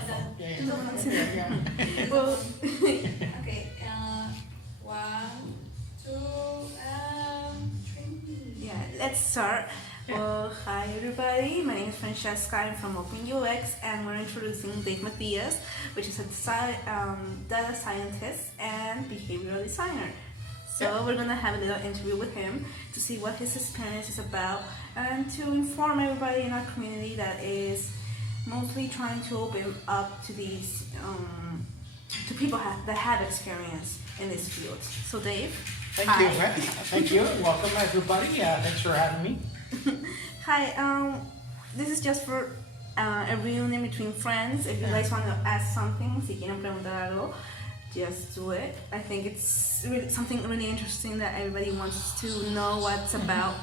phone. Yeah, No, yeah. well, okay. 1, 2, 3. Yeah, let's start. Well, hi everybody. My name is Francesca. I'm from Open UX, and we're introducing Dave Matthias, which is a data scientist and behavioral designer. So we're gonna have a little interview with him to see what his experience is about, and to inform everybody in our community that is mostly trying to open up to these to people that have experience in this field. So Dave. Thank Hi. you, Brett. Thank you. Welcome, everybody. Thanks for having me. Hi, this is just for a reunion between friends. If you guys want to ask something, si quieren preguntar algo, just do it. I think it's really, something really interesting that everybody wants to know what's about.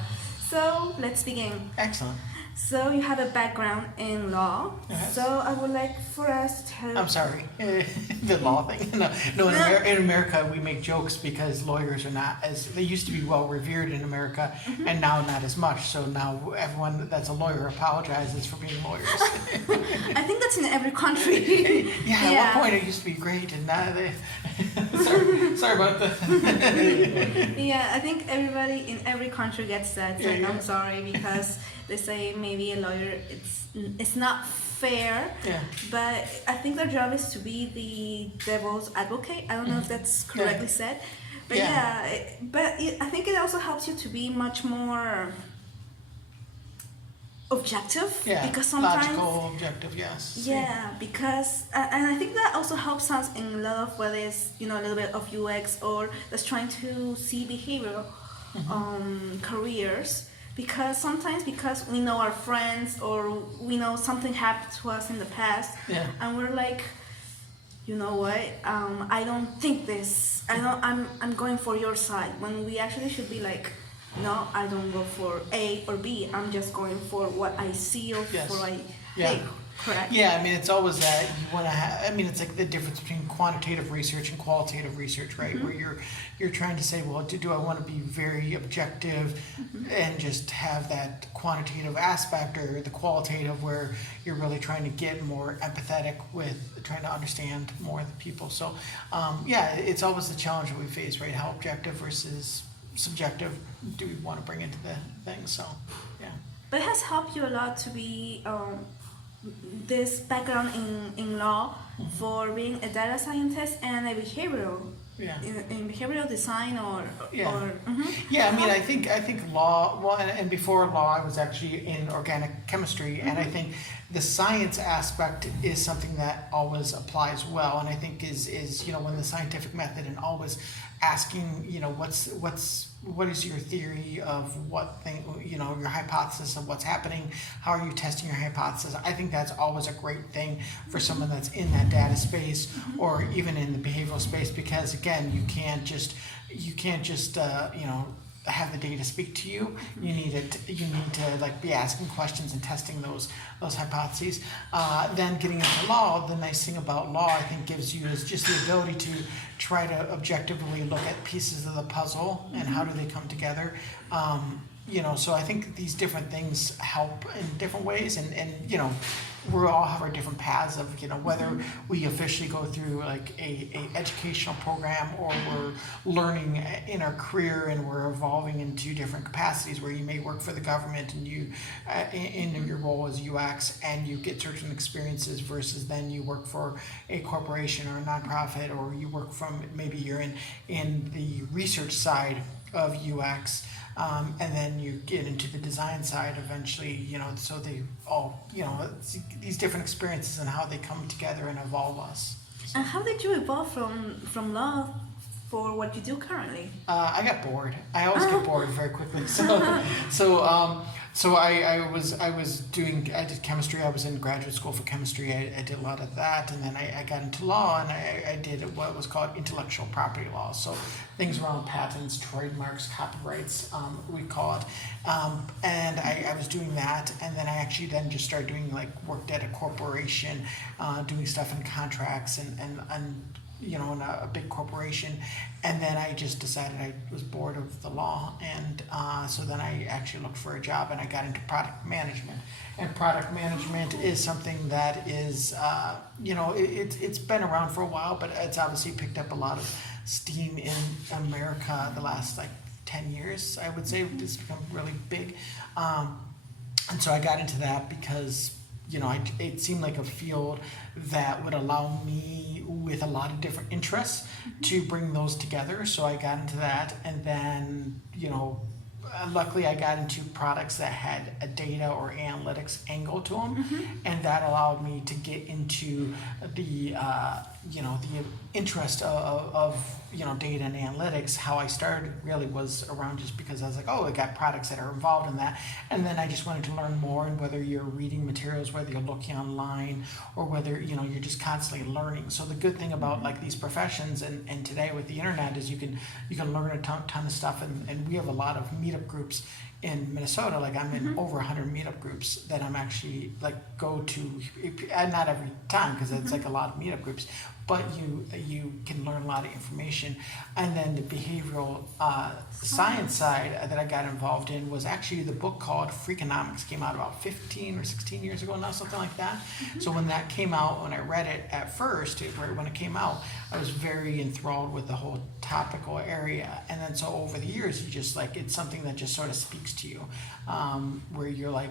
So let's begin. Excellent. So you have a background in law. Yes. So I would like for us to. I'm sorry, the law thing. No, in America we make jokes because lawyers are not as, they used to be well revered in America, and now not as much. So now everyone that's a lawyer apologizes for being lawyers. I think that's in every country. Yeah, at one point it used to be great, and now they. sorry about that. Yeah, I think everybody in every country gets that. Yeah, Like, yeah. I'm sorry because they say maybe a lawyer it's not fair, Yeah. but I think their job is to be the devil's advocate. I don't know if that's correctly said, but I think it also helps you to be much more objective, Yeah. because sometimes Logical, objective, yes. yeah, because and I think that also helps us in a lot of whether it's a little bit of UX or that's trying to see behavioral careers, because sometimes because we know our friends or we know something happened to us in the past, Yeah. and we're like, you know what, I don't think this, I'm going for your side, when we actually should be like, no, I don't go for A or B. I'm just going for what I see or Yes. for what I Yeah. think. Correct? Yeah, I mean, it's always that you want to have. I mean, it's like the difference between quantitative research and qualitative research, right? Where you're trying to say, well, do I want to be very objective and just have that quantitative aspect, or the qualitative where you're really trying to get more empathetic with trying to understand more of the people. So, yeah, it's always the challenge that we face, right? How objective versus subjective do we want to bring into the thing? So, yeah. But it has helped you a lot to be this background in law for being a data scientist and a behavioral Yeah. in behavioral design or Yeah. or Yeah, I mean, I think law. Well, and before law, I was actually in organic chemistry, and I think the science aspect is something that always applies well, and I think is when the scientific method and always asking, what is your theory of what thing, your hypothesis of what's happening, how are you testing your hypothesis? I think that's always a great thing for someone that's in that data space or even in the behavioral space, because again, you can't just have the data speak to you. You need to like be asking questions and testing those hypotheses. Then getting into law, the nice thing about law, I think, gives you is just the ability to try to objectively look at pieces of the puzzle and how do they come together. So I think these different things help in different ways, and we all have our different paths of whether we officially go through like a educational program or we're learning in our career and we're evolving into different capacities where you may work for the government and you in your role as UX and you get certain experiences versus then you work for a corporation or a nonprofit, or you work from, maybe you're in the research side of UX. And then you get into the design side eventually, so they all, it's these different experiences and how they come together and evolve us. and how did you evolve from law for what you do currently? I got bored. I always get bored very quickly. So I did chemistry. I was in graduate school for chemistry. I did a lot of that, and then I got into law, and I did what was called intellectual property law. So things around patents, trademarks, copyrights, we call it. And I was doing that, and then I actually then just started doing worked at a corporation, doing stuff in contracts and you know, in a big corporation. And then I just decided I was bored of the law. And so then I actually looked for a job and I got into product management. And product management is something that is, you know, it's been around for a while, but it's obviously picked up a lot of steam in America the last like 10 years, I would say. It's become really big. And so I got into that because, you know, it seemed like a field that would allow me with a lot of different interests to bring those together. So I got into that, and then, you know, luckily I got into products that had a data or analytics angle to them, and that allowed me to get into the you know, the interest of you know, data and analytics. How I started really was around just because I was like, oh, I got products that are involved in that, and then I just wanted to learn more. And whether you're reading materials, whether you're looking online, or whether, you know, you're just constantly learning. So the good thing about like these professions and today with the internet is you can learn a ton of stuff, and we have a lot of meetup groups in Minnesota. Like I'm in over 100 meetup groups that I'm actually like go to, not every time because it's like a lot of meetup groups, but you can learn a lot of information. And then the behavioral science side that I got involved in was actually the book called Freakonomics. Came out about 15 or 16 years ago now, something like that. So when that came out, when I read it at first, when it came out, I was very enthralled with the whole topical area. And then so over the years, you just like, it's something that just sort of speaks to you, where you're like,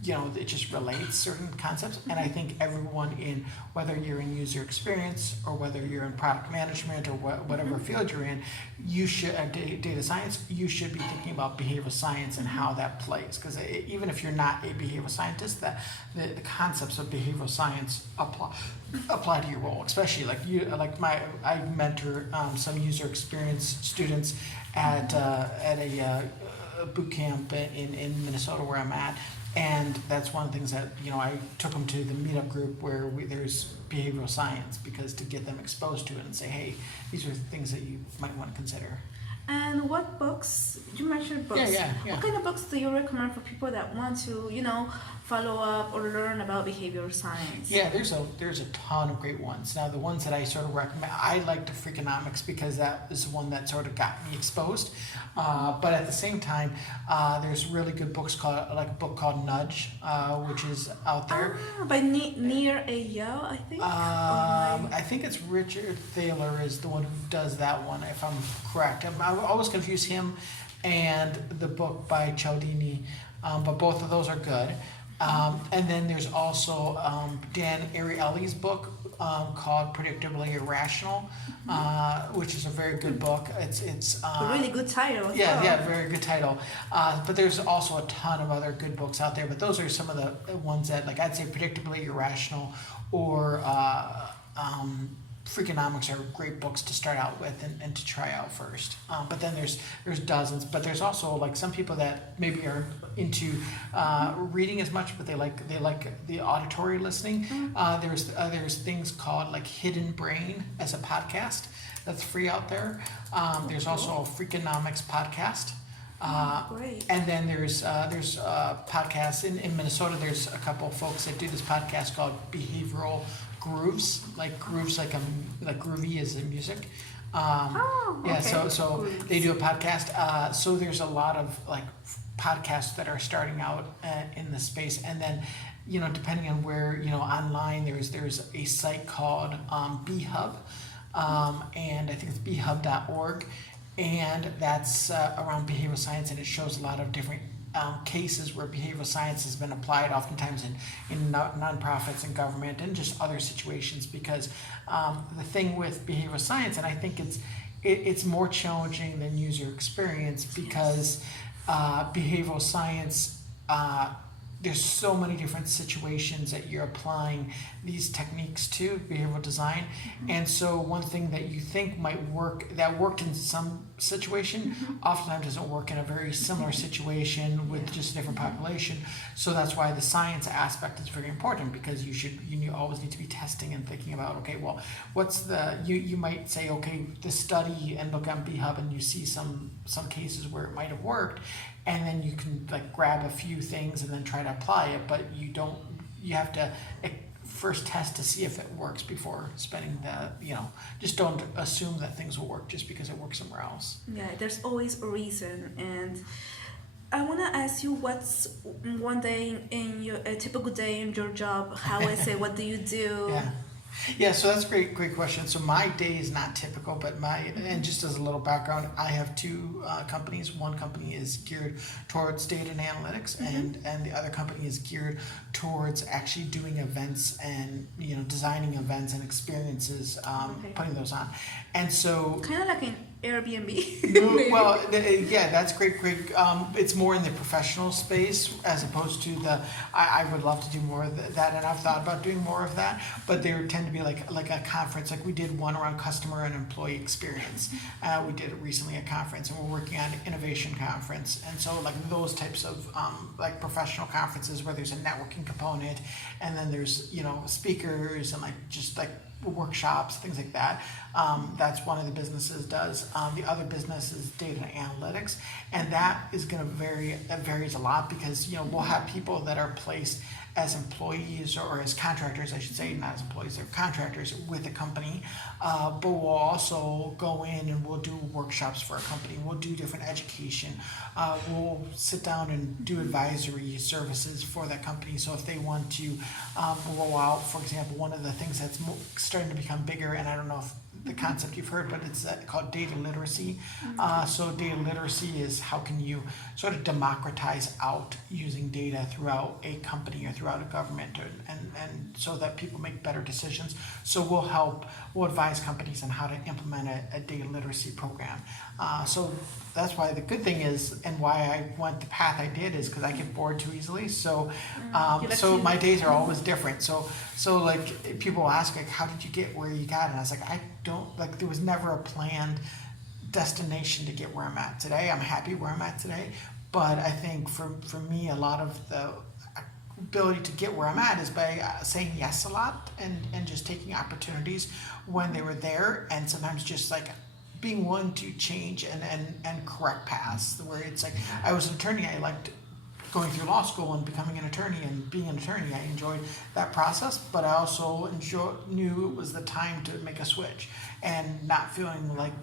you know, it just relates certain concepts. And I think everyone in, whether you're in user experience or whether you're in product management or whatever field you're in, you should, data science, you should be thinking about behavioral science and how that plays. Because even if you're not a behavioral scientist, the concepts of behavioral science apply to your role. Especially like I mentor some user experience students at a boot camp in Minnesota where I'm at. And that's one of the things that, you know, I took them to the meetup group where there's behavioral science, because to get them exposed to it and say, hey, these are things that you might want to consider. And what books, you mentioned books. Yeah. What kind of books do you recommend for people that want to, you know, follow up or learn about behavioral science? Yeah, there's a ton of great ones. Now, the ones that I sort of recommend, I like the Freakonomics because that is the one that sort of got me exposed. But at the same time, there's really good books like a book called Nudge, which is out there. By Nir Eyal, I think. I think it's Richard Thaler is the one who does that one, if I'm correct. I always confuse him and the book by Cialdini, but both of those are good. And then there's also Dan Ariely's book called Predictably Irrational, which is a very good book. It's a really good title. Yeah, very good title. But there's also a ton of other good books out there. But those are some of the ones that, like, I'd say Predictably Irrational or Freakonomics are great books to start out with and to try out first. But then there's dozens. But there's also like some people that maybe are into reading as much, but they like the auditory listening. There's things called like Hidden Brain as a podcast that's free out there. There's also a Freakonomics podcast. Great. And then there's podcasts in Minnesota. There's a couple of folks that do this podcast called Behavioral Grooves, like groovy is in music. Yeah, so they do a podcast. So there's a lot of like podcasts that are starting out in the space, and then, you know, depending on where, you know, online there's a site called BHub, and I think it's bhub.org, and that's around behavioral science, and it shows a lot of different cases where behavioral science has been applied, oftentimes in nonprofits and government and just other situations. Because the thing with behavioral science, and I think it's more challenging than user experience, because behavioral science, there's so many different situations that you're applying these techniques to behavioral design. And so one thing that you think might work, that worked in some situation, oftentimes doesn't work in a very similar situation with just a different population. So that's why the science aspect is very important, because you always need to be testing and thinking about, okay, well, what's you might say, okay, the study, and look on BHub and you see some cases where it might have worked, and then you can like grab a few things and then try to apply it, but you have to first test to see if it works before spending just don't assume that things will work just because it works somewhere else. Yeah, there's always a reason. And I want to ask you, what's one day in a typical day in your job? How is it? What do you do? Yeah, so that's a great question. So my day is not typical, but and just as a little background, I have two companies. One company is geared towards data and analytics, and the other company is geared towards actually doing events and designing events and experiences, putting those on. And so kind of like an Airbnb. well, yeah, that's great. It's more in the professional space as opposed to I would love to do more of that, and I've thought about doing more of that, but they tend to be like a conference. Like we did one around customer and employee experience. We did recently a conference, and we're working on an innovation conference. And so like those types of like professional conferences where there's a networking component, and then there's speakers and just workshops, things like that. That's one of the businesses does. The other business is data analytics, and that is going to vary. That varies a lot because we'll have people that are placed as employees or as contractors, I should say, not as employees, they're contractors with a company. But we'll also go in and we'll do workshops for a company. We'll do different education. We'll sit down and do advisory services for that company. So if they want to roll out, for example, one of the things that's starting to become bigger, and I don't know if the concept you've heard, but it's called data literacy. So data literacy is how can you sort of democratize out using data throughout a company or throughout a government, and so that people make better decisions. So we'll advise companies on how to implement a data literacy program. So that's why the good thing is, and why I went the path I did, is because I get bored too easily. So so my days are always different. So like people ask like, how did you get where you got? And I was like, I don't, like, there was never a planned destination to get where I'm at today. I'm happy where I'm at today, but I think for me, a lot of the ability to get where I'm at is by saying yes a lot and just taking opportunities when they were there, and sometimes just like being willing to change and correct paths. Where it's like, I was an attorney, I liked going through law school and becoming an attorney and being an attorney. I enjoyed that process, but I also knew it was the time to make a switch, and not feeling like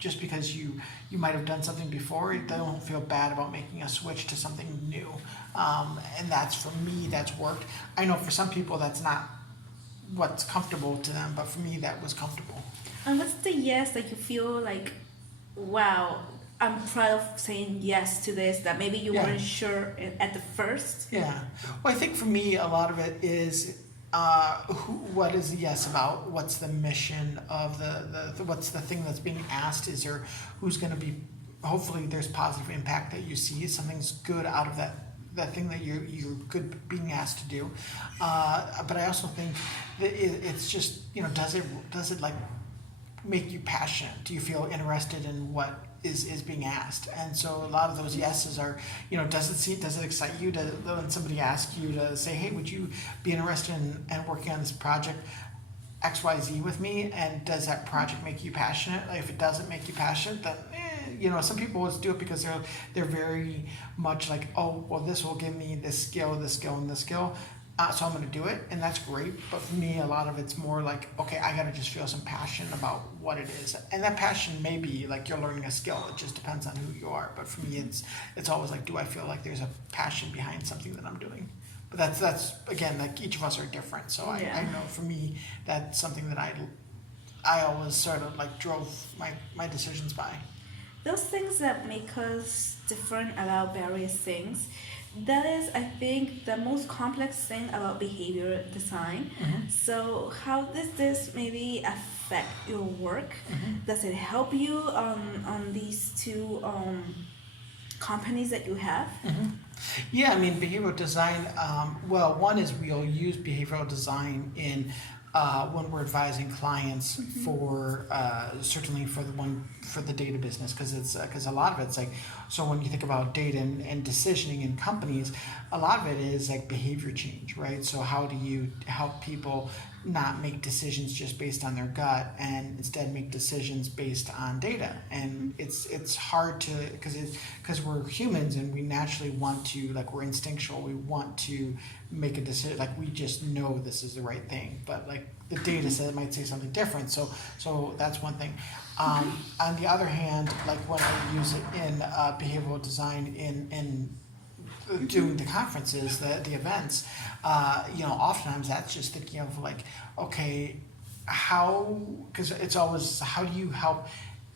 just because you might have done something before, don't feel bad about making a switch to something new. And that's, for me, that's worked. I know for some people that's not what's comfortable to them, but for me that was comfortable. And what's the yes that you feel like, wow, I'm proud of saying yes to this, that maybe you weren't sure at the first? Yeah. Well, I think for me, a lot of it is what is the yes about? What's the mission of what's the thing that's being asked? Is there, who's going to be, hopefully there's positive impact that you see, something's good out of that thing that you're good being asked to do. But I also think that it's just, does it like make you passionate? Do you feel interested in what is being asked? And so a lot of those yeses are, does it excite you when somebody asks you to say, hey, would you be interested in working on this project XYZ with me? And does that project make you passionate? Like, if it doesn't make you passionate, then some people always do it because they're very much like, oh, well, this will give me this skill, and this skill. So I'm going to do it, and that's great. But for me, a lot of it's more like, okay, I got to just feel some passion about what it is. And that passion may be like you're learning a skill. It just depends on who you are. But for me, it's always like, do I feel like there's a passion behind something that I'm doing? But that's again, like, each of us are different. So I know for me, that's something that I always sort of like drove my decisions by. Those things that make us different about various things, that is, I think, the most complex thing about behavior design. So how does this maybe affect your work? Does it help you on these two companies that you have? Yeah, I mean, behavioral design, well, one is we'll use behavioral design in when we're advising clients for certainly for the data business, because a lot of it's like, so when you think about data and decisioning in companies, a lot of it is like behavior change, right? So how do you help people not make decisions just based on their gut and instead make decisions based on data. And it's hard to, because we're humans and we naturally want to, like, we're instinctual, we want to make a decision, like we just know this is the right thing, but like the data said it might say something different. So that's one thing. On the other hand, like when I use it in behavioral design in doing the conferences, the events, oftentimes that's just thinking of like, okay, because it's always, how do you help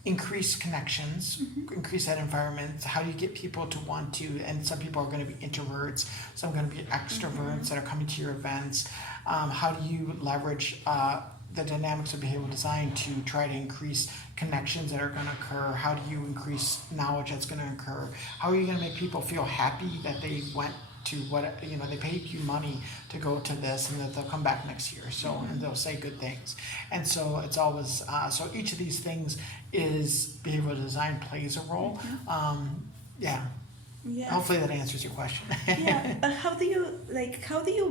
increase connections, increase that environment? How do you get people to want to, and some people are going to be introverts, some are going to be extroverts that are coming to your events. How do you leverage the dynamics of behavioral design to try to increase connections that are going to occur? How do you increase knowledge that's going to occur? How are you going to make people feel happy that they went to they paid you money to go to this and that they'll come back next year, and they'll say good things. And so it's always, so each of these things is behavioral design plays a role. Yeah. Hopefully that answers your question. How do you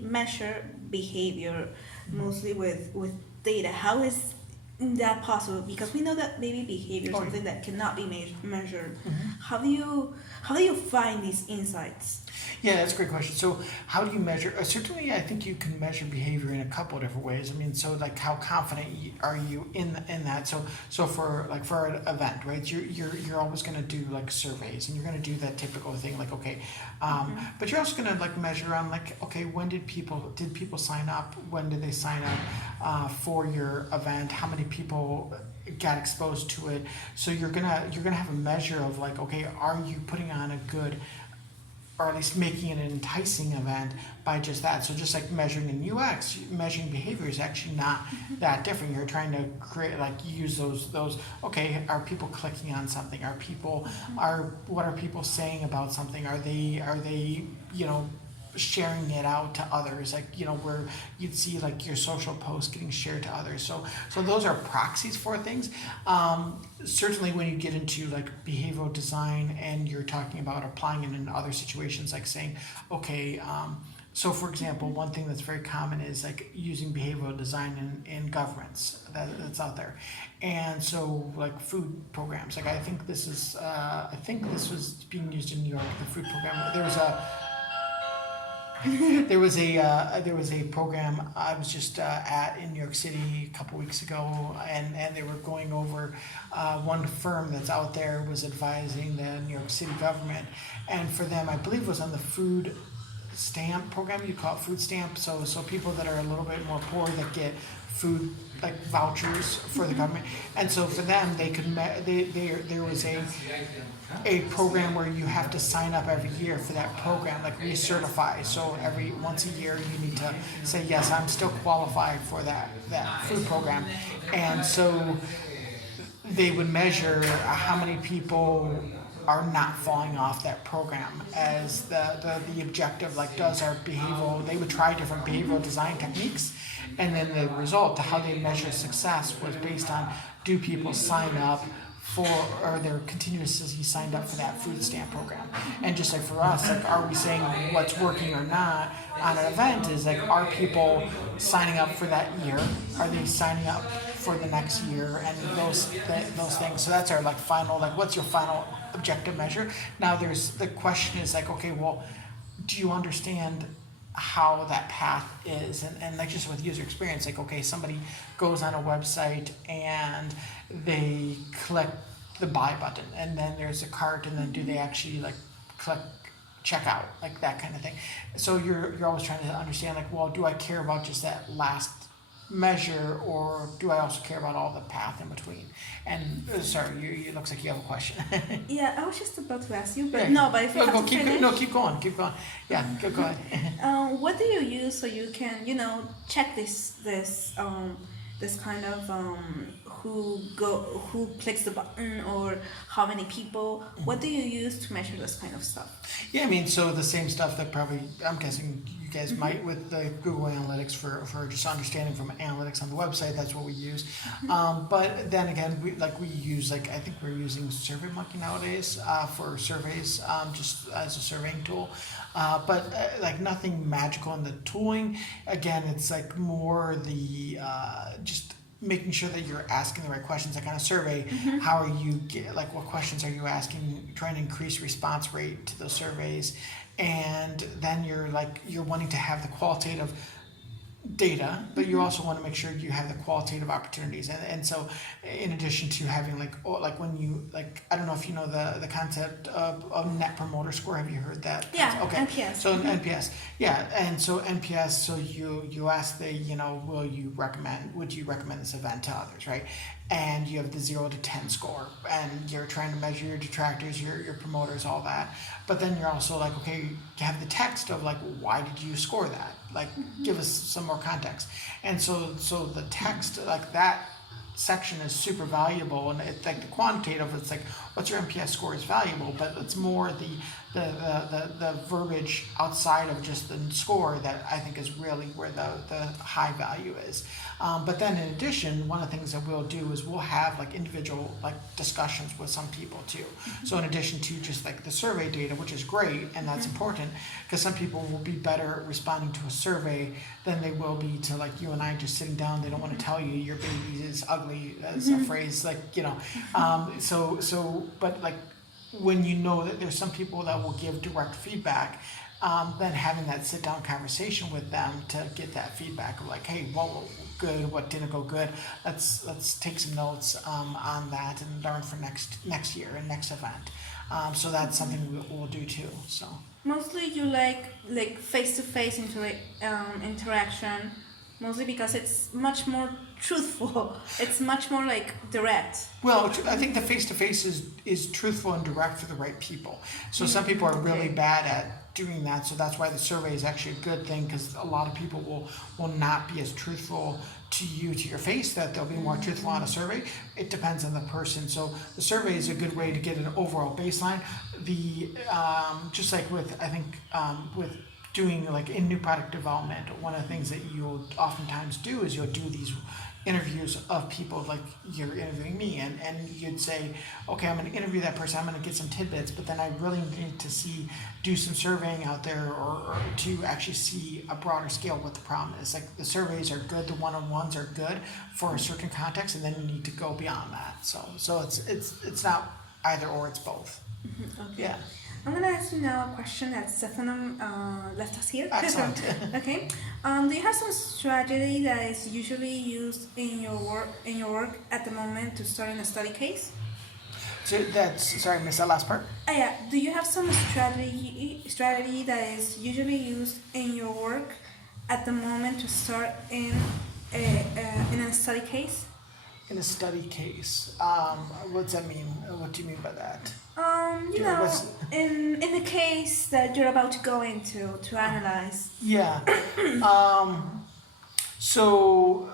measure behavior mostly with data? How is that possible? Because we know that maybe behavior is something that cannot be measured. How do you find these insights? Yeah, that's a great question. So how do you measure? Certainly, I think you can measure behavior in a couple of different ways. I mean, so like how confident are you in that? So for an event, right? You're always going to do like surveys, and you're going to do that typical thing, like okay, but you're also going to like measure on like, okay, when did people sign up? When did they sign up for your event? How many people got exposed to it? So you're gonna have a measure of like, okay, are you putting on a good, or at least making it an enticing event by just that? So just like measuring in UX, measuring behavior is actually not that different. You're trying to create, like, use those. Okay, are people clicking on something? What are people saying about something? Are they sharing it out to others, like where you'd see like your social posts getting shared to others. So those are proxies for things. Certainly when you get into like behavioral design and you're talking about applying it in other situations, like saying, okay, so for example, one thing that's very common is like using behavioral design in governments that's out there. And so like food programs, like I think this was being used in New York, the food program. There was a program I was just at in New York City a couple weeks ago, and they were going over one firm that's out there was advising the New York City government, and for them, I believe it was on the food stamp program. You call it food stamp. So people that are a little bit more poor that get food like vouchers for the government, and so for them they could there was a program where you have to sign up every year for that program, like recertify. So once a year you need to say, yes, I'm still qualified for that food program. And so they would measure how many people are not falling off that program as the objective, like does our behavioral, they would try different behavioral design techniques, and then the result, how they measure success was based on, do people sign up for, or they're continuously signed up for that food stamp program. And just like for us, like, are we saying what's working or not on an event is like, are people signing up for that year? Are they signing up for the next year? And those things. So that's our like final, like, what's your final objective measure? Now the question is like, okay, well, do you understand how that path is? And like just with user experience, like, okay, somebody goes on a website and they click the buy button, and then there's a cart, and then do they actually like click checkout, like that kind of thing. So you're always trying to understand, like, well, do I care about just that last measure, or do I also care about all the path in between? And sorry, it looks like you have a question. Yeah, I was just about to ask you, but Yeah. no, but if you have to finish. Keep going. Yeah, go ahead. What do you use so you can, check this this kind of who clicks the button or how many people. What do you use to measure this kind of stuff? Yeah, I mean, so the same stuff that probably, I'm guessing you guys might with the Google Analytics for just understanding from analytics on the website, that's what we use. But then again, we use, I think we're using SurveyMonkey nowadays for surveys, just as a surveying tool. But nothing magical in the tooling. Again, it's like more the just making sure that you're asking the right questions. Like on a survey, how are you what questions are you asking, trying to increase response rate to those surveys, and then you're wanting to have the qualitative data, but you also want to make sure you have the qualitative opportunities, and so in addition to having when you I don't know if you know the concept of net promoter score. Have you heard that? Yeah. Okay. NPS. So NPS, yeah, and so NPS. So you ask would you recommend this event to others, right? And you have the 0 to 10 score, and you're trying to measure your detractors, your promoters, all that. But then you're also okay, you have the text of why did you score that? Give us some more context. And so the text, that section is super valuable, and it's the quantitative, it's what's your NPS score is valuable, but it's more the verbiage outside of just the score that I think is really where the high value is. But then in addition, one of the things that we'll do is we'll have individual discussions with some people too. So in addition to just the survey data, which is great and that's important, because some people will be better at responding to a survey than they will be to you and I just sitting down. They don't want to tell you your baby is ugly, as a phrase, but when you know that there's some people that will give direct feedback, then having that sit down conversation with them to get that feedback of hey, what good, what didn't go good, let's take some notes on that and learn for next year and next event. So that's something we'll do too. So mostly you like face-to-face interaction, mostly because it's much more truthful. It's much more direct. Well, I think the face-to-face is truthful and direct for the right people. So some people are really bad at doing that, so that's why the survey is actually a good thing, because a lot of people will not be as truthful to your face, that they'll be more truthful on a survey. It depends on the person. So the survey is a good way to get an overall baseline. The just with doing in new product development, one of the things that you'll oftentimes do is you'll do these interviews of people like you're interviewing me, and you'd say, okay, I'm going to interview that person, I'm going to get some tidbits, but then I really need to do some surveying out there or to actually see a broader scale what the problem is. The surveys are good, the one-on-ones are good for a certain context, and then you need to go beyond that. So it's not either or, it's both. Okay. Yeah. I'm gonna ask you now a question that Stefano left us here. Excellent. Okay. Do you have some strategy that is usually used in your work at the moment to start in a study case? So sorry, I missed that last part. Yeah. Do you have some strategy that is usually used in your work at the moment to start in a study case? In a study case, what's that mean? What do you mean by that? In the case that you're about to go into to analyze. Yeah. So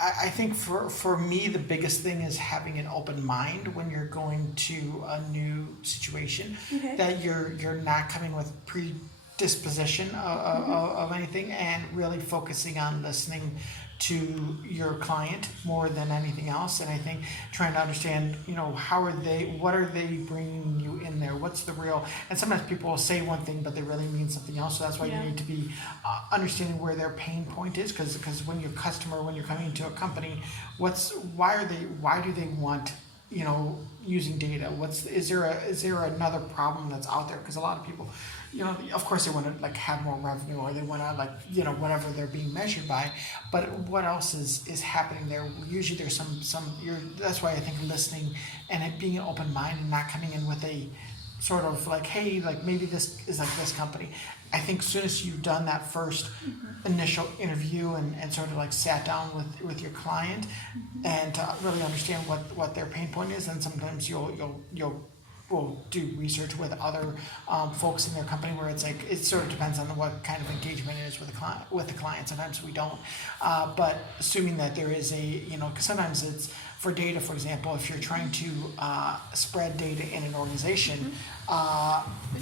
I think for me, the biggest thing is having an open mind when you're going to a new situation. Okay. That you're not coming with predisposition of anything, and really focusing on listening to your client more than anything else. And I think trying to understand, what are they bringing you in there? What's the real, and sometimes people will say one thing, but they really mean something else. So that's why you need to be understanding where their pain point is. Because when you're a customer, when you're coming into a company, why do they want, using data? Is there another problem that's out there? Because a lot of people, of course they want to have more revenue, or they want to whatever they're being measured by, but what else is happening there? Usually there's that's why I think listening and it being an open mind and not coming in with a sort of hey, maybe this is this company. I think as soon as you've done that first initial interview and sort of sat down with your client and to really understand what their pain point is, and sometimes you'll will do research with other folks in their company where it's like it sort of depends on what kind of engagement it is with the client. Sometimes we don't, but assuming that there is a 'cause sometimes it's for data, for example, if you're trying to spread data in an organization,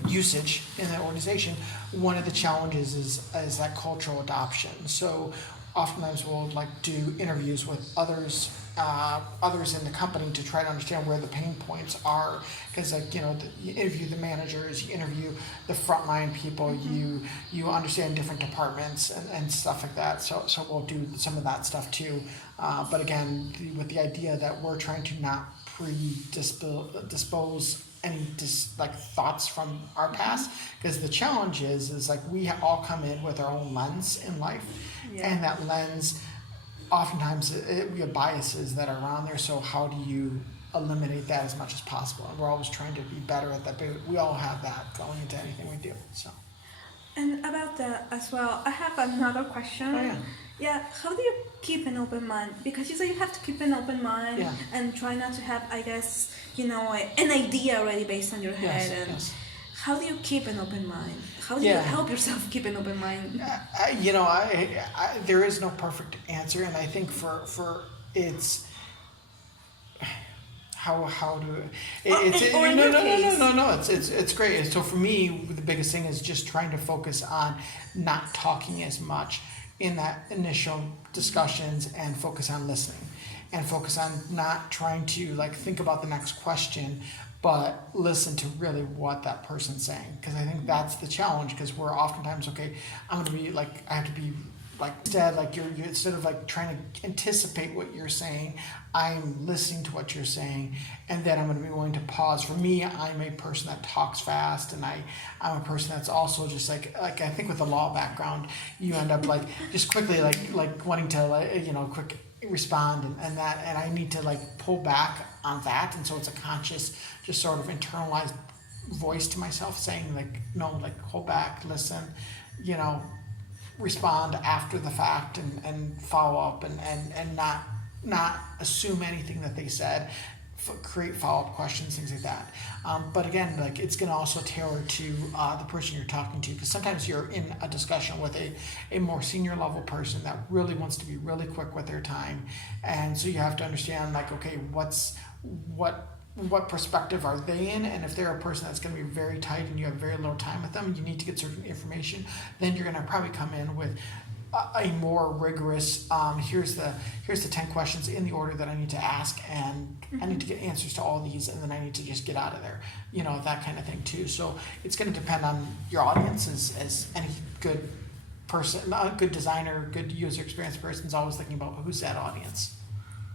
usage in an organization, one of the challenges is that cultural adoption. So oftentimes we'll do interviews with others in the company to try to understand where the pain points are, because you interview the managers, you interview the frontline people, you understand different departments and stuff like that. So we'll do some of that stuff too, but again with the idea that we're trying to not dispose any thoughts from our past, because the challenge is we all come in with our own lens in life, and that lens oftentimes we have biases that are around there. So how do you eliminate that as much as possible? And we're always trying to be better at that, but we all have that going into anything we do. So. And about that as well, I have another question. Oh, yeah. Yeah, how do you keep an open mind? Because you say you have to keep an open mind and try not to have, I guess, an idea already based on your head. Yes. How do you keep an open mind? How do you help yourself keep an open mind? There is no perfect answer, and I think for it's how do it's great. So for me, the biggest thing is just trying to focus on not talking as much in that initial discussions, and focus on listening, and focus on not trying to think about the next question, but listen to really what that person's saying. Because I think that's the challenge, because we're oftentimes, I'm going to be I have to be instead you're instead of trying to anticipate what you're saying, I'm listening to what you're saying, and then I'm going to be willing to pause. For me, I'm a person that talks fast, and I'm a person that's also just I think with a law background, you end up just quickly wanting to quick respond and that, and I need to pull back on that, and so it's a conscious, just sort of internalized voice to myself saying no, hold back, listen, respond after the fact, and follow up, and not assume anything that they said, create follow-up questions, things like that. But again, it's going to also tailor to the person you're talking to, because sometimes you're in a discussion with a more senior level person that really wants to be really quick with their time, and so you have to understand what perspective are they in, and if they're a person that's going to be very tight and you have very little time with them, you need to get certain information, then you're going to probably come in with a more rigorous, here's the 10 questions in the order that I need to ask, and I need to get answers to all these, and then I need to just get out of there, that kind of thing too. So it's going to depend on your audience, as any good person, a good designer, good user experience person is always thinking about who's that audience.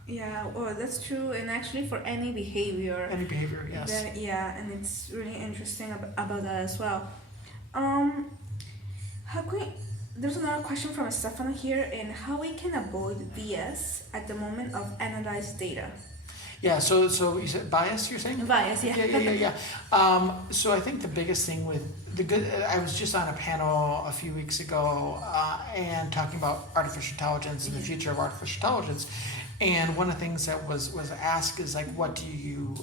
Yeah, well, that's true, and actually for any behavior. Any behavior, yes. And it's really interesting about that as well. There's another question from Stefano here, in how we can avoid bias at the moment of analyzed data. Yeah, so you said bias, you're saying? Bias, yeah. Yeah. So I think the biggest thing with I was just on a panel a few weeks ago and talking about artificial intelligence and the future of artificial intelligence. And one of the things that was asked is what do you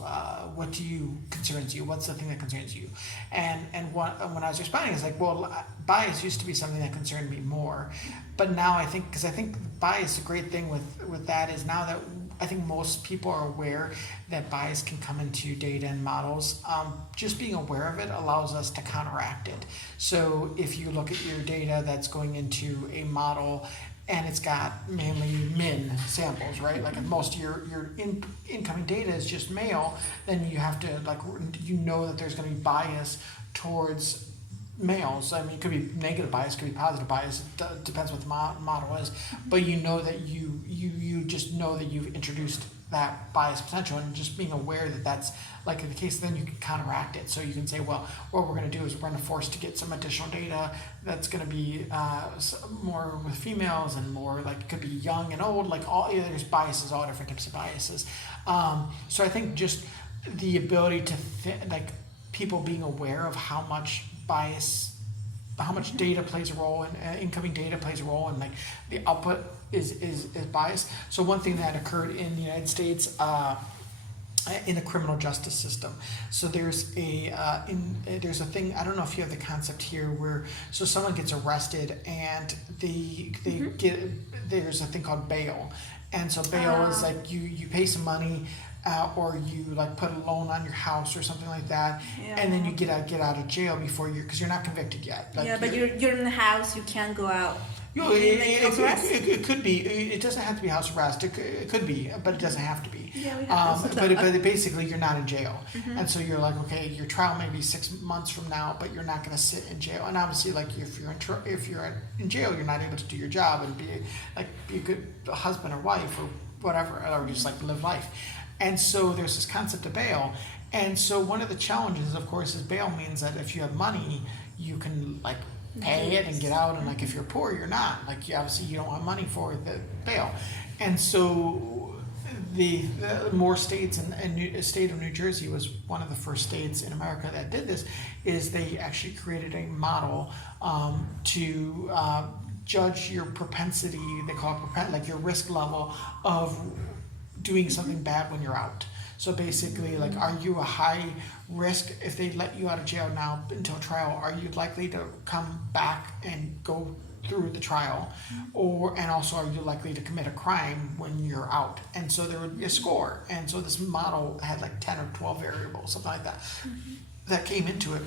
concerns you? What's the thing that concerns you? And when I was responding, it's bias used to be something that concerned me more, but now I think bias, the great thing with that is now that I think most people are aware that bias can come into data and models. Just being aware of it allows us to counteract it. So if you look at your data that's going into a model, and it's got mainly min samples, right? If most of your incoming data is just male, then you have to that there's going to be bias towards males. I mean, it could be negative bias, could be positive bias. It depends what the model is, but that you just know that you've introduced that bias potential, and just being aware that that's likely the case, then you can counteract it. So you can say, well, what we're going to do is we're going to force to get some additional data that's going to be more with females, and more it could be young and old, there's biases, all different types of biases. So I think just the ability to people being aware of how much bias, how much data plays a role, and incoming data plays a role, and the output is biased. So one thing that occurred in the United States in the criminal justice system. So there's there's a thing, I don't know if you have the concept here, where so someone gets arrested and they get, there's a thing called bail. And so bail is like you pay some money, or you like put a loan on your house or something like that, and then you get out of jail before because you're not convicted yet. Like but you're in the house, you can't go out. It could be. It doesn't have to be house arrest. It could be, but it doesn't have to be. Yeah, we have this. But basically, you're not in jail, and so you're like, okay, your trial may be 6 months from now, but you're not going to sit in jail. And obviously, like if you're in jail, you're not able to do your job and be a good husband or wife or whatever, or just like live life. And so there's this concept of bail. And so one of the challenges, of course, is bail means that if you have money, you can like pay it and get out. And like if you're poor, you're not. Like obviously you don't have money for the bail. And so the more states, and the state of New Jersey was one of the first states in America that did this, is they actually created a model to judge your propensity, they call it like your risk level of doing something bad when you're out. So basically, like, are you a high risk if they let you out of jail now until trial? Are you likely to come back and go through the trial, and also are you likely to commit a crime when you're out? And so there would be a score. And so this model had like 10 or 12 variables, something like that, that came into it.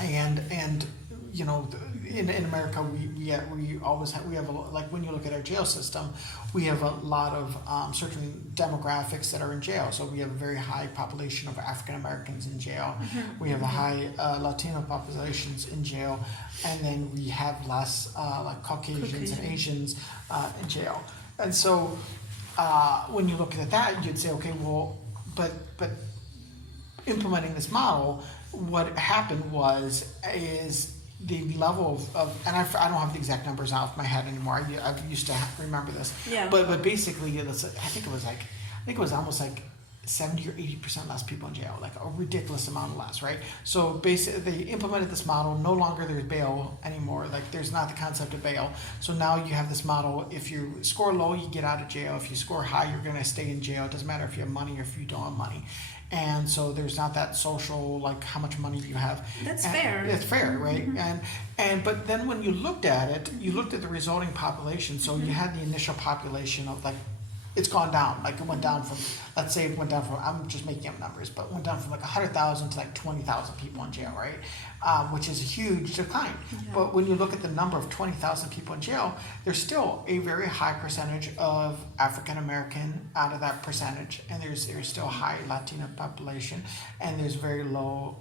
And you know, in America, we always have, like when you look at our jail system, we have a lot of certain demographics that are in jail. So we have a very high population of African Americans in jail. We have a high Latino populations in jail, and then we have less like Caucasians and Asians in jail. And so when you look at that, you'd say, okay, well, but implementing this model, what happened is the level of and I don't have the exact numbers out of my head anymore. I used to remember this. Yeah. But basically, I think it was almost like 70 or 80% less people in jail, like a ridiculous amount less, right? So basically, they implemented this model. No longer there's bail anymore. Like there's not the concept of bail. So now you have this model. If you score low, you get out of jail. If you score high, you're going to stay in jail. It doesn't matter if you have money or if you don't have money. And so there's not that social, like how much money do you have. That's fair. It's fair, right? But then when you looked at it, you looked at the resulting population. So you had the initial population of like, it's gone down. Like it went down from, let's say it went down from, I'm just making up numbers, but it went down from like 100,000 to like 20,000 people in jail, right? Which is a huge decline. Yeah. But when you look at the number of 20,000 people in jail, there's still a very high percentage of African American out of that percentage, and there's still a high Latino population, and there's very low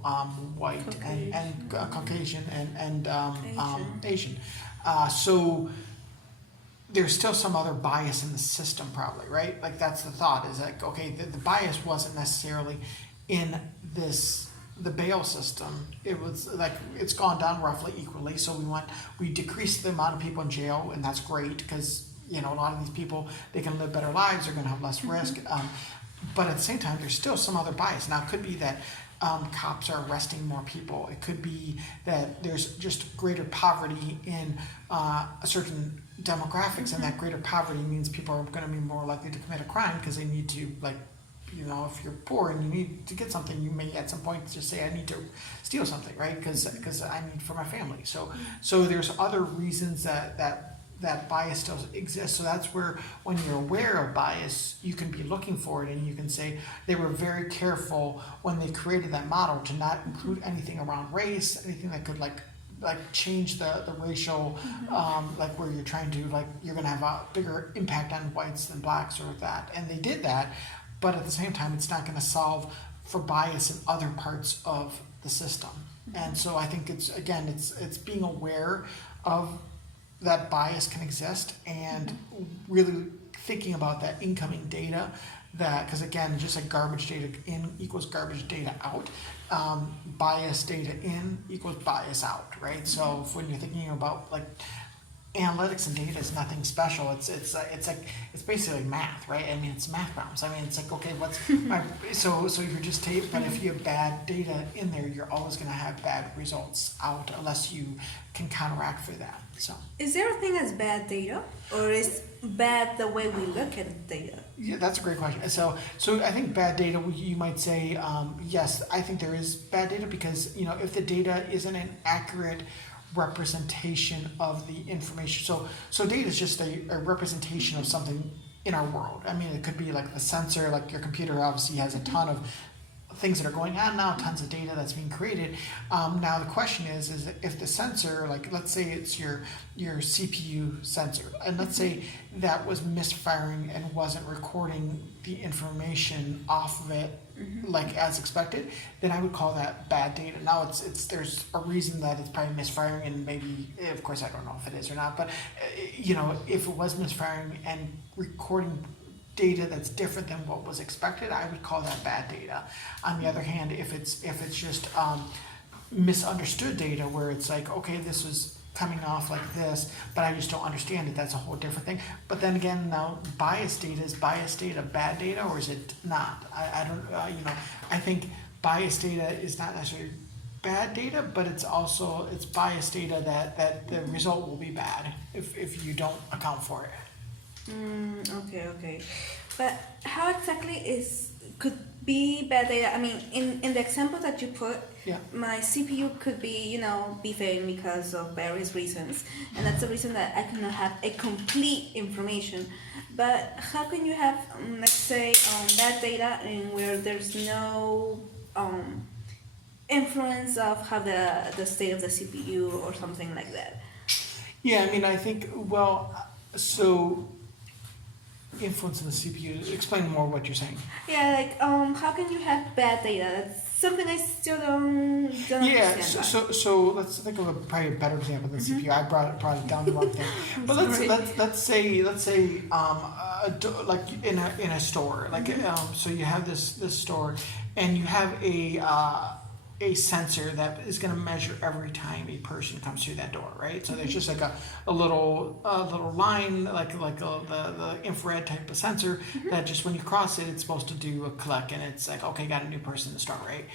white Caucasian. and Caucasian and Asian. So there's still some other bias in the system, probably, right? Like that's the thought, is like, okay, the bias wasn't necessarily in the bail system. It was like it's gone down roughly equally. So we decreased the amount of people in jail, and that's great because you know a lot of these people, they can live better lives, they're going to have less risk. But at the same time, there's still some other bias. Now it could be that cops are arresting more people. It could be that there's just greater poverty in a certain demographics, and that greater poverty means people are going to be more likely to commit a crime because they need to, like, you know, if you're poor and you need to get something, you may at some point just say, I need to steal something, right? Because I need for my family. So there's other reasons that bias still exists. So that's where, when you're aware of bias, you can be looking for it, and you can say they were very careful when they created that model to not include anything around race, anything that could like change the racial, like where you're trying to, like, you're going to have a bigger impact on whites than blacks or that. And they did that, but at the same time, it's not going to solve for bias in other parts of the system. And so I think it's being aware of that bias can exist, and really thinking about that incoming data, that, because again, just like garbage data in equals garbage data out, bias data in equals bias out, right? So when you're thinking about like analytics and data is nothing special. It's basically math, right? I mean, it's math problems. I mean, it's like, okay, what's so you're just but if you have bad data in there, you're always going to have bad results out unless you can counteract for that. So is there a thing as bad data, or is bad the way we look at data? Yeah, that's a great question. So I think bad data, you might say, yes, I think there is bad data because, if the data isn't an accurate representation of the information. So data is just a representation of something in our world. I mean, it could be like the sensor, like your computer obviously has a ton of things that are going on now, tons of data that's being created. Now the question is if the sensor, like let's say it's your CPU sensor, and let's say that was misfiring and wasn't recording the information off of it like as expected, then I would call that bad data. Now it's there's a reason that it's probably misfiring, and maybe, of course I don't know if it is or not, but if it was misfiring and recording data that's different than what was expected, I would call that bad data. On the other hand, if it's just misunderstood data where it's like, okay, this was coming off like this, but I just don't understand it, that's a whole different thing. But then again, now biased data, is biased data bad data or is it not? I don't, I think biased data is not necessarily bad data, but it's biased data that the result will be bad if you don't account for it. Okay. But how exactly could be bad data? I mean, in the example that you put, Yeah. my CPU could be, be failing because of various reasons, and that's the reason that I cannot have a complete information. But how can you have, let's say, bad data in where there's no influence of how the state of the CPU or something like that? Yeah, I mean, I think, so influence in the CPU. Explain more what you're saying. Yeah, like how can you have bad data? That's something I still don't Yeah, understand. so let's think of probably a better example than CPU. I brought it down the wrong thing. But let's say like in a store, like so you have this store, and you have a sensor that is going to measure every time a person comes through that door, right? So there's just like a little line, like the infrared type of sensor that just when you cross it, it's supposed to do a click, and it's like, okay, got a new person in the store, right?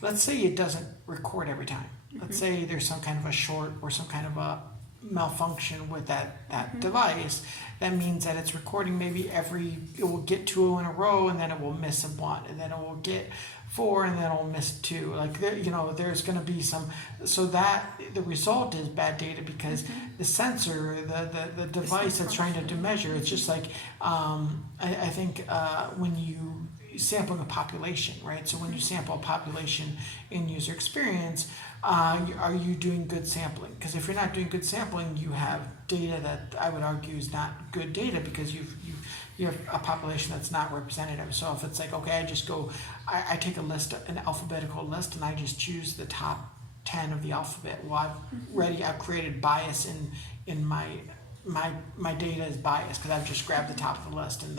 Let's say it doesn't record every time. Let's say there's some kind of a short or some kind of a malfunction with that device. That means that it's recording maybe it will get 2 in a row, and then it will miss a 1, and then it will get 4, and then it'll miss 2. Like there's going to be some, so that the result is bad data because the sensor, the device that's trying to measure, it's just like I think when you sampling a population, right? So when you sample a population in user experience, are you doing good sampling? Because if you're not doing good sampling, you have data that I would argue is not good data because you have a population that's not representative. So if it's like, okay, I take a list, an alphabetical list, and I just choose the top 10 of the alphabet. Well, I've created bias in my data is biased because I've just grabbed the top of the list, and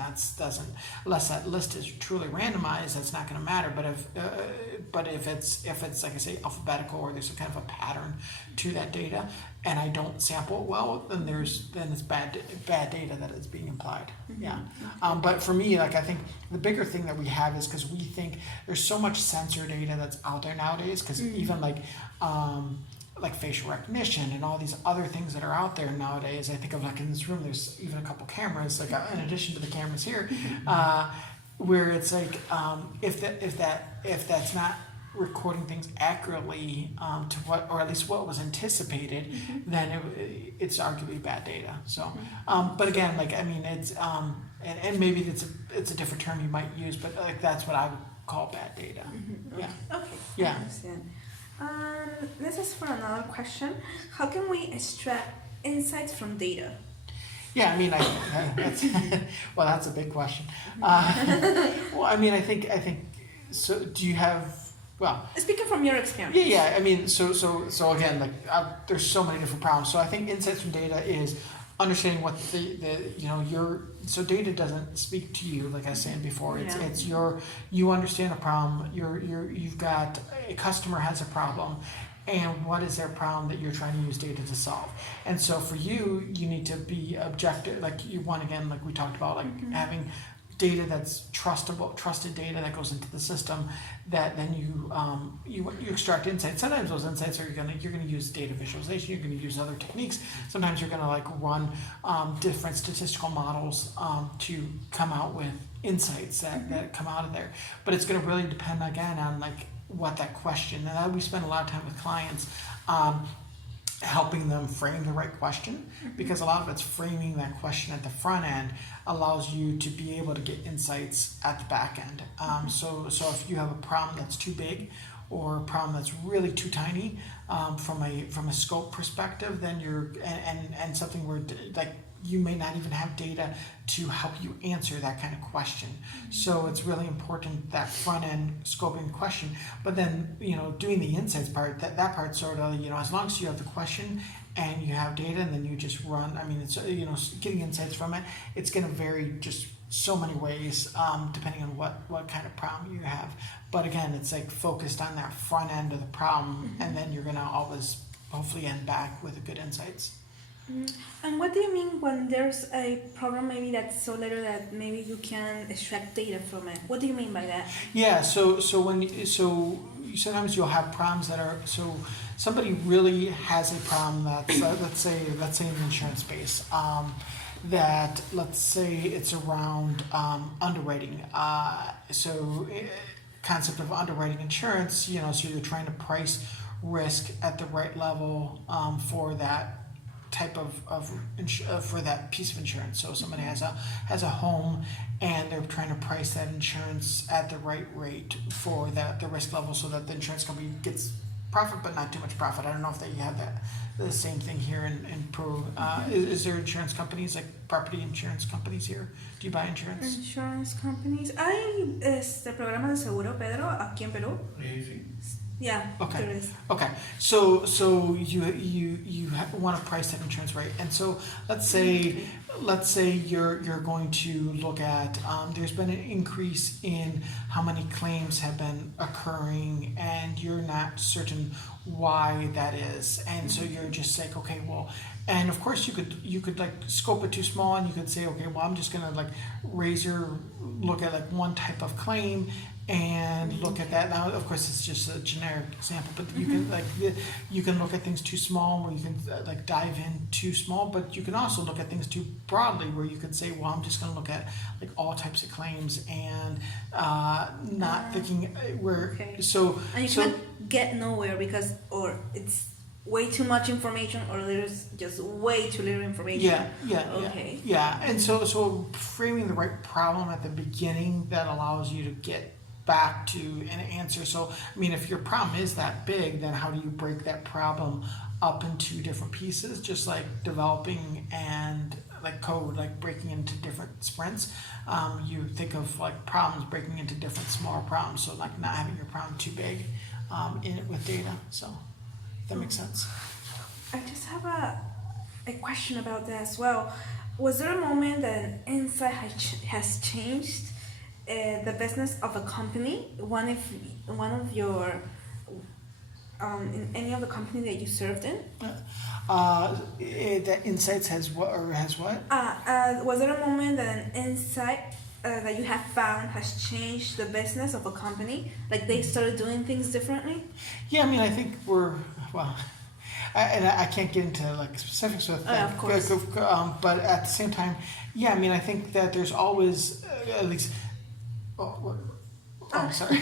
unless that list is truly randomized, that's not going to matter. But if it's like I say alphabetical, or there's some kind of a pattern to that data, and I don't sample it well, then it's bad data that is being implied. Yeah. But for me, like I think the bigger thing that we have is because we think there's so much sensor data that's out there nowadays. Because even like facial recognition and all these other things that are out there nowadays. I think of like in this room, there's even a couple cameras, like in addition to the cameras here, where it's like if that's not recording things accurately to what, or at least what was anticipated, then it's arguably bad data. So, but again, like I mean, it's and maybe it's a different term you might use, but like that's what I would call bad data. Yeah. Okay. Yeah. I understand. This is for another question. How can we extract insights from data? Yeah, I mean, that's a big question. Well, I mean, I think. So, do you have? Well, Speaking from your experience. yeah. I mean, so again, like there's so many different problems. So I think insights from data is understanding what so data doesn't speak to you, like I was saying before. It's you understand a problem. You've got a customer has a problem, and what is their problem that you're trying to use data to solve. And so for you need to be objective. Like you want, again, like we talked about, like having data that's trusted data that goes into the system, that then you extract insights. Sometimes those insights are you're gonna use data visualization, you're gonna use other techniques. Sometimes you're gonna like run different statistical models to come out with insights that come out of there. But it's gonna really depend again on like what that question, and we spend a lot of time with clients helping them frame the right question, because a lot of it's framing that question at the front end allows you to be able to get insights at the back end. So if you have a problem that's too big or a problem that's really too tiny from a scope perspective, then and something where like you may not even have data to help you answer that kind of question. So it's really important, that front end scoping question. But then, doing the insights part, that part sort of, as long as you have the question and you have data, and then you just run, it's, getting insights from it, it's going to vary just so many ways, depending on what kind of problem you have. But again, it's like focused on that front end of the problem, and then you're going to always hopefully end back with good insights. And what do you mean when there's a problem maybe that's so little that maybe you can extract data from it? What do you mean by that? Yeah, so sometimes you'll have problems that are, so somebody really has a problem that's let's say in the insurance space, that let's say it's around underwriting. Concept of underwriting insurance, so you're trying to price risk at the right level for that type of for that piece of insurance. So somebody has a home and they're trying to price that insurance at the right rate for the risk level, so that the insurance company gets profit but not too much profit. I don't know if you have the same thing here in Peru. Is there insurance companies, like property insurance companies here? Do you buy insurance? Insurance companies. Hay programa de seguro, Pedro, aquí en Perú. Yeah, okay. There is. Okay, so you want to price that insurance right, and so let's say you're going to look at there's been an increase in how many claims have been occurring, and you're not certain why that is, and so you're just like, okay, well, and of course you could like scope it too small, and you could say, okay, well, I'm just gonna like look at like one type of claim and look at that. Now, of course, it's just a generic example, but you can look at things too small, where you can like dive in too small, but you can also look at things too broadly, where you could say, well, I'm just going to look at like all types of claims, and not thinking where. Okay. So and you can't get nowhere because or it's way too much information, or there's just way too little information. Okay. Yeah, and so framing the right problem at the beginning that allows you to get back to an answer. So if your problem is that big, then how do you break that problem up into different pieces, just like developing and like code, like breaking into different sprints. You think of like problems breaking into different smaller problems, so like not having your problem too big in it with data. So if that makes sense. I just have a question about that as well. Was there a moment that an insight has changed the business of a company? One of your in any of the company that you served in? That insights has what? Was there a moment that an insight that you have found has changed the business of a company? Like they started doing things differently? Yeah, I think I can't get into like specifics with that, of course. But at the same time, yeah, I think that there's always at least. Sorry.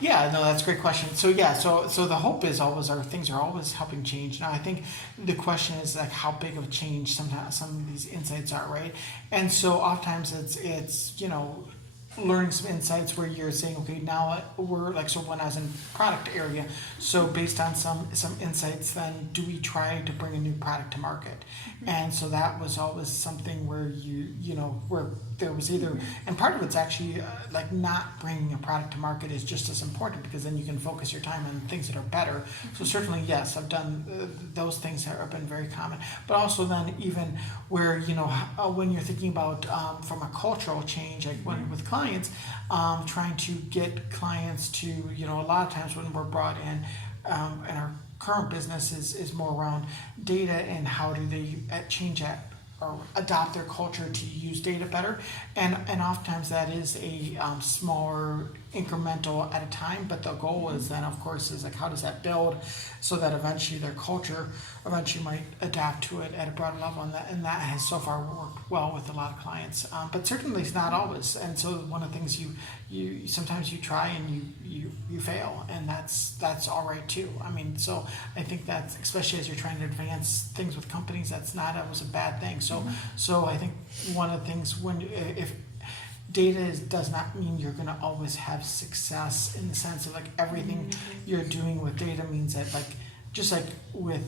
Yeah, no, that's a great question. So yeah, so the hope is always things are always helping change. Now I think the question is like how big of a change sometimes some of these insights are, right? And so oftentimes it's learning some insights where you're saying, okay, now we're like, so when I was in product area, so based on some insights, then do we try to bring a new product to market? And so that was always something where where there was either, and part of it's actually like not bringing a product to market is just as important, because then you can focus your time on things that are better. So certainly, yes, I've done those things that have been very common, but also then even where, when you're thinking about from a cultural change, like when with clients, trying to get clients to, a lot of times when we're brought in our current business is more around data and how do they change that or adopt their culture to use data better. And oftentimes that is a smaller incremental at a time, but the goal is then, of course, is like how does that build so that eventually their culture eventually might adapt to it at a broader level, and that has so far worked well with a lot of clients, but certainly it's not always. And so one of the things you sometimes you try and you fail, and that's all right too. I mean, so I think that especially as you're trying to advance things with companies, that's not always a bad thing. So I think one of the things if data does not mean you're going to always have success in the sense of like everything you're doing with data means that like just like with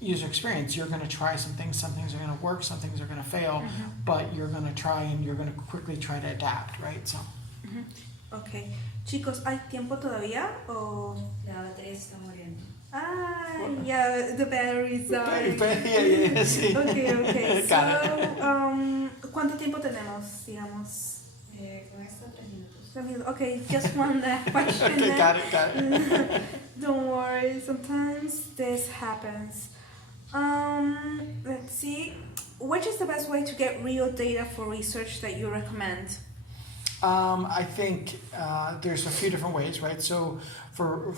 user experience, you're going to try some things are going to work, some things are going to fail, but you're going to try and you're going to quickly try to adapt, right? So Okay, chicos, ¿hay tiempo todavía o? La batería se está muriendo. Ah, yeah, the batteries are. yeah, sí. Okay. Got So, ¿cuánto tiempo tenemos, digamos? Con esto 3 minutos. Okay, just one question. Okay, then. got it. Don't worry, sometimes this happens. Let's see. Which is the best way to get real data for research that you recommend? I think there's a few different ways, right? So for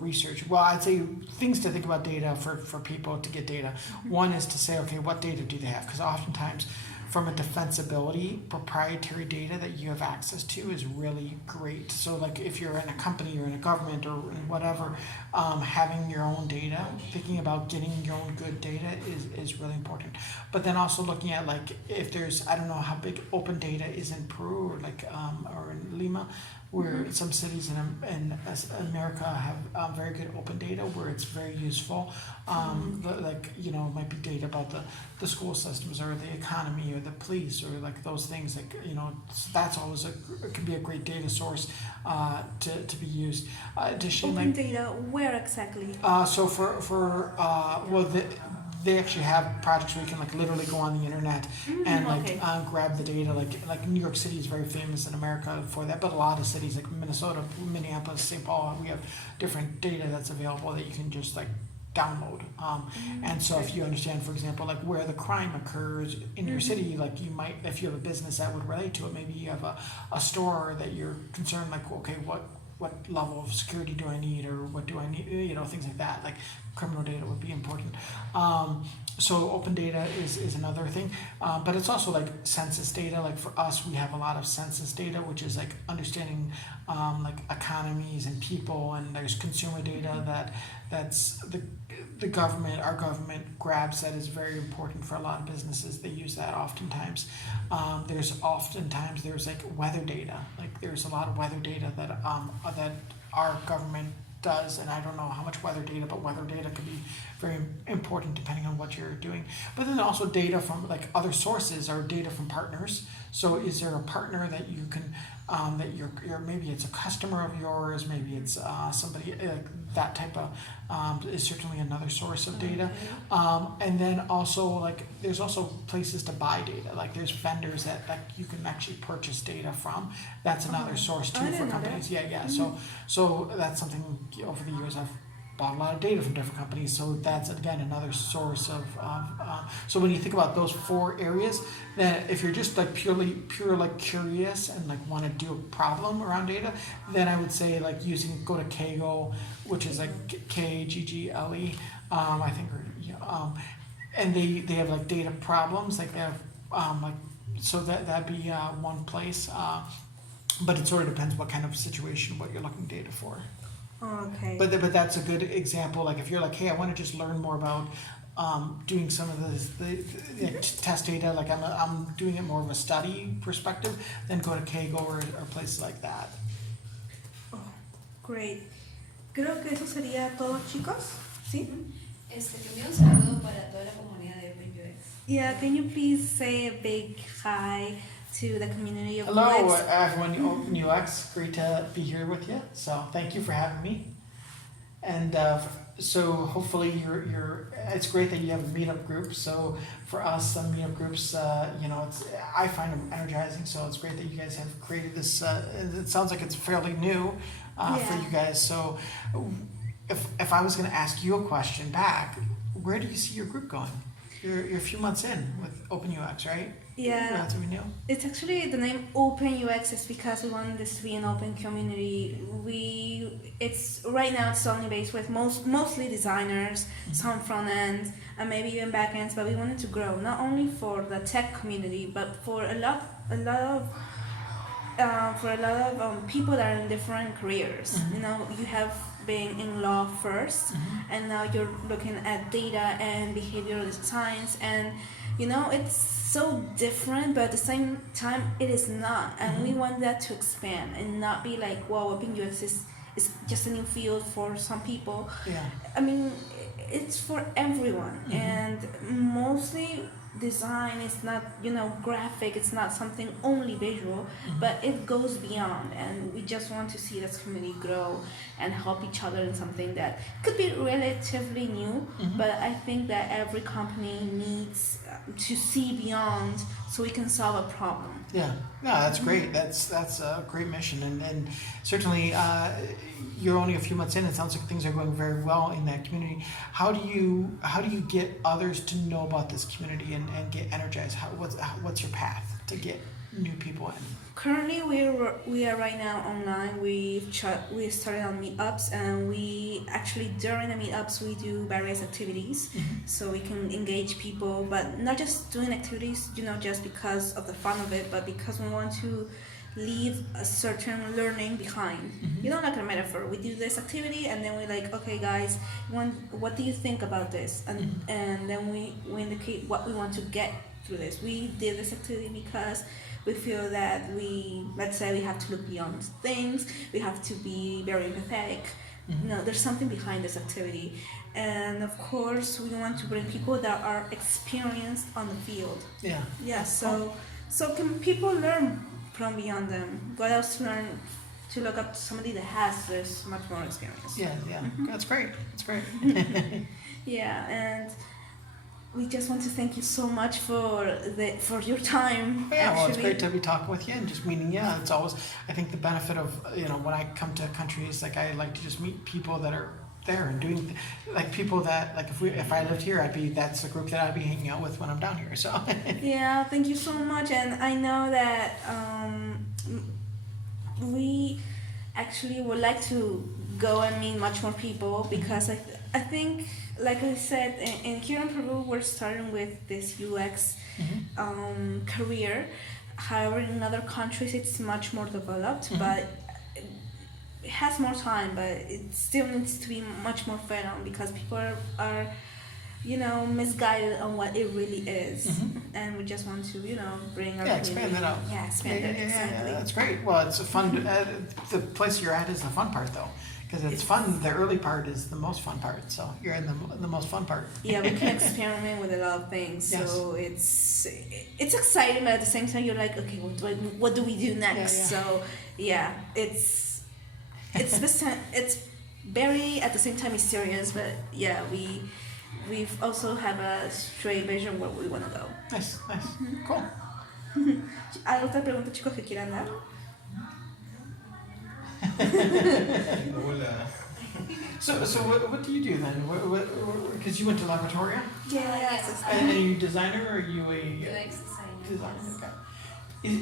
research, well, I'd say things to think about data for people to get data. One is to say, okay, what data do they have? Because oftentimes, from a defensibility, proprietary data that you have access to is really great. So like if you're in a company or in a government or in whatever, having your own data, thinking about getting your own good data is really important. But then also looking at like if there's, I don't know how big open data is in Peru or like or in Lima, where some cities in America have very good open data where it's very useful. Like, you know, it might be data about the school systems or the economy or the police or like those things, like, you know, that's always it can be a great data source to be used. Additionally, Open data, where exactly? so they actually have projects where you can like literally go on the internet and like okay. grab the data. Like New York City is very famous in America for that, but a lot of cities like Minnesota, Minneapolis, St. Paul, we have different data that's available that you can just like download. And so if you understand, for example, like where the crime occurs in your city, like you might, if you have a business that would relate to it, maybe you have a store that you're concerned, like, okay, what level of security do I need, or what do I need, you know, things like that. Like criminal data would be important. So open data is another thing, but it's also like census data. Like for us, we have a lot of census data, which is like understanding like economies and people, and there's consumer data that's the government, our government grabs, that is very important for a lot of businesses. They use that oftentimes. There's like weather data. Like there's a lot of weather data that our government does, and I don't know how much weather data, but weather data could be very important depending on what you're doing. But then also data from like other sources or data from partners. So is there a partner that you can that you're maybe it's a customer of yours, maybe it's somebody that type of is certainly another source of data. And then also like there's also places to buy data. Like there's vendors that you can actually purchase data from. That's another source too for companies. Yeah. So that's something over the years I've bought a lot of data from different companies, so that's again another source of so when you think about those 4 areas, then if you're just like pure like curious and like want to do a problem around data, then I would say like go to Kaggle, which is like Kaggle, I think, or and they have like data problems, like they have like, so that'd be one place, but it sort of depends what kind of situation, what you're looking data for. Okay. But that's a good example. Like if you're like, hey, I want to just learn more about doing some of the test data. Like I'm doing it more of a study perspective. Then go to Kaggle or places like that. Oh, great. Creo que eso sería todo, chicos. ¿Sí? Que envío un saludo para toda la comunidad de OpenUX. Yeah, can you please say a big hi to the community of Hello, UX? everyone. Open UX. Great to be here with you. So thank you for having me. And so hopefully it's great that you have a meetup group. So for us, meetup groups, I find them energizing. So it's great that you guys have created this. It sounds like it's fairly new for you guys. So if I was going to ask you a question back, where do you see your group going? You're a few months in with OpenUX, right? Yeah. Relatively new. It's actually the name Open UX is because we want this to be an open community. It's right now it's only based with mostly designers, some front ends, and maybe even back ends. But we wanted to grow not only for the tech community, but for a lot of people that are in different careers. Mhm. You know, you have been in law first, and now you're looking at data and behavioral science, and you know it's so different, but at the same time it is not. And we want that to expand and not be like, wow, Open UX is just a new field for some people. Yeah. I mean, it's for everyone, and mostly design is not, you know, graphic. It's not something only visual, but it goes beyond, and we just want to see this community grow and help each other in something that could be relatively new, but I think that every company needs to see beyond so we can solve a problem. Yeah, no, that's great. That's a great mission, and certainly you're only a few months in. It sounds like things are going very well in that community. How do you get others to know about this community and get energized? What's your path to get new people in? Currently, we are right now online. We started on meetups, and we actually during the meetups we do various activities, so we can engage people. But not just doing activities, you know, just because of the fun of it, but because we want to leave a certain learning behind. You know, like a metaphor. We do this activity, and then we're like, okay, guys, what do you think about this? And then we indicate what we want to get through this. We did this activity because we feel that let's say we have to look beyond things, we have to be very empathetic. No, there's something behind this activity. And of course, we want to bring people that are experienced on the field. Yeah. Yeah, so can people learn from beyond them? What else to learn to look up to somebody that has this much more experience? Yeah, yeah. That's great. That's great. Yeah, and we just want to thank you so much for your time. Yeah, well, it's actually. great to be talking with you and just meeting you. It's always, I think the benefit of, you know, when I come to countries, like I like to just meet people that are there and doing, like people that, like if I lived here, that's the group that I'd be hanging out with when I'm down here, so. Yeah, thank you so much. And I know that we actually would like to go and meet much more people because I think, like I said, in here in Peru, we're starting with this UX career. However, in other countries, it's much more developed, but it has more time, but it still needs to be much more fed on because people are you know, misguided on what it really is. And we just want to, you know, bring our expand that out. Yeah, expand it, exactly. Yeah, that's great. Well, it's a fun, the place you're at is the fun part though. Because it's fun, the early part is the most fun part, so you're in the most fun part. Yeah, we can experiment with a lot of things, so it's exciting, but at the same time you're like, okay, what do we do next? So yeah, it's very at the same time mysterious, but yeah, we've also have a straight vision where we want to go. Nice, cool. ¿Hay otra pregunta, chicos, que quieran dar? So what do you do then? Because you went to Laboratoria? Yes. And are you a designer or are you a UX designer. Okay.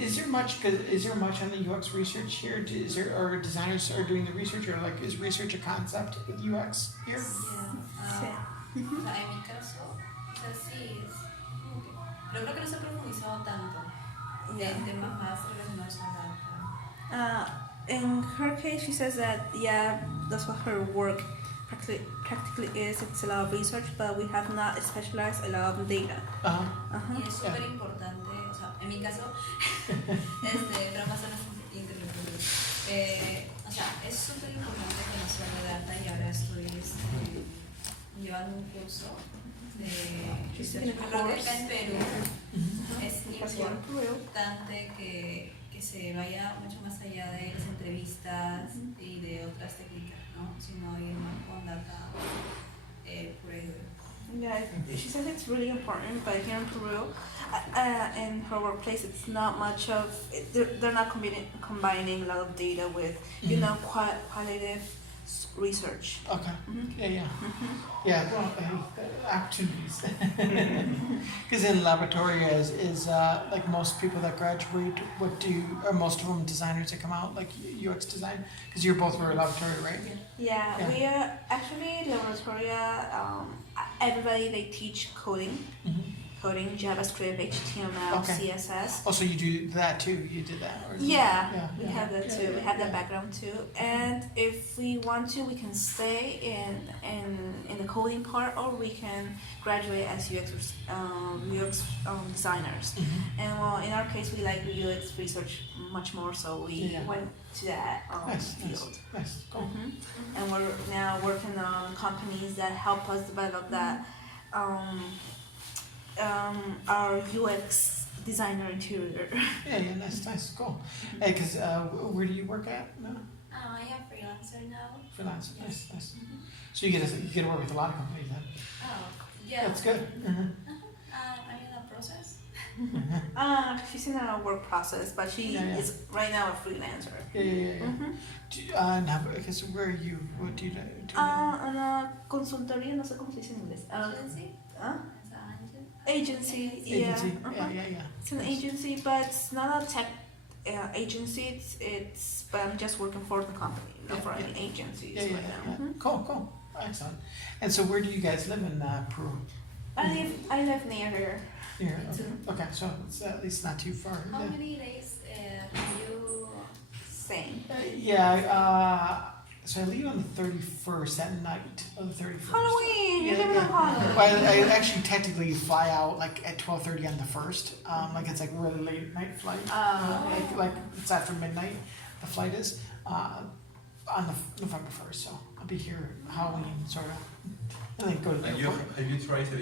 Is there much on the UX research here? Or designers are doing the research, or like is research a concept with UX here? Yeah. En mi caso, sí, pero creo que no se ha profundizado tanto en temas más relacionados a data. In her case, she says that that's what her work practically is. It's a lot of research, but we have not specialized a lot of data. Y es súper importante, o sea, en mi caso, pero más o menos increíble. O sea, es súper importante conocer de data y ahora estoy llevando un curso de creo que acá en Perú es importante que se vaya mucho más allá de las entrevistas y de otras técnicas, ¿no? Sino ir más con data pura y dura. Yeah, she says it's really important, but here in Peru, in her workplace, it's not much of. They're not combining a lot of data with, you know, qualitative research. Okay. Mhm. Yeah. Yeah. Well, opportunities. Because in laboratory is like most people that graduate, or most of them designers that come out, like UX design? Because you're both were laboratory, right? Yeah, Yeah. we are actually laboratoria. Everybody they teach coding, Mm-hmm. JavaScript, HTML, Okay. CSS. Oh, so you do that too? You did that? Or Yeah, we yeah. have that Yeah, too. yeah, We have that yeah. background too. And if we want to, we can stay in the coding part, or we can graduate as UX designers. Mhm. And well, in our case, we like UX research much more, so we Yeah. went to that Nice, field. nice. Cool. Mhm. And we're now working on companies that help us develop that our UX designer interior. Yeah, nice, cool. Hey, because where do you work at? No, I am freelancer now. freelance. Nice. So you get to work with a lot of companies then. Oh, yeah. That's good. Mm-hmm. I'm in the process. She's in a work process, but she Yeah. is right now a freelancer. Yeah. Mhm. I guess where are you? What do you do? Una consultoría, no sé cómo se dice en inglés. Agency? Uh, Is that agency. Agency. Yeah. Yeah. It's an agency, but it's not a tech agency. It's but I'm just working for the company, not Yeah, for yeah. any agencies Yeah. right now. Mhm. Cool. Excellent. And so where do you guys live in Peru? I live near her. Here. Me too. Okay, so it's at least not too far. How Yeah. many days you Same. So I leave on the 31st at night of the 31st. Halloween. You're Yeah, living yeah. on Halloween. Well, I actually technically fly out like at 12:30 on the 1st. Like it's like really late night flight. Oh. Like it's after midnight. The flight is on the November 1st. So I'll be here Halloween sort of, and then go to the airport. Have you tried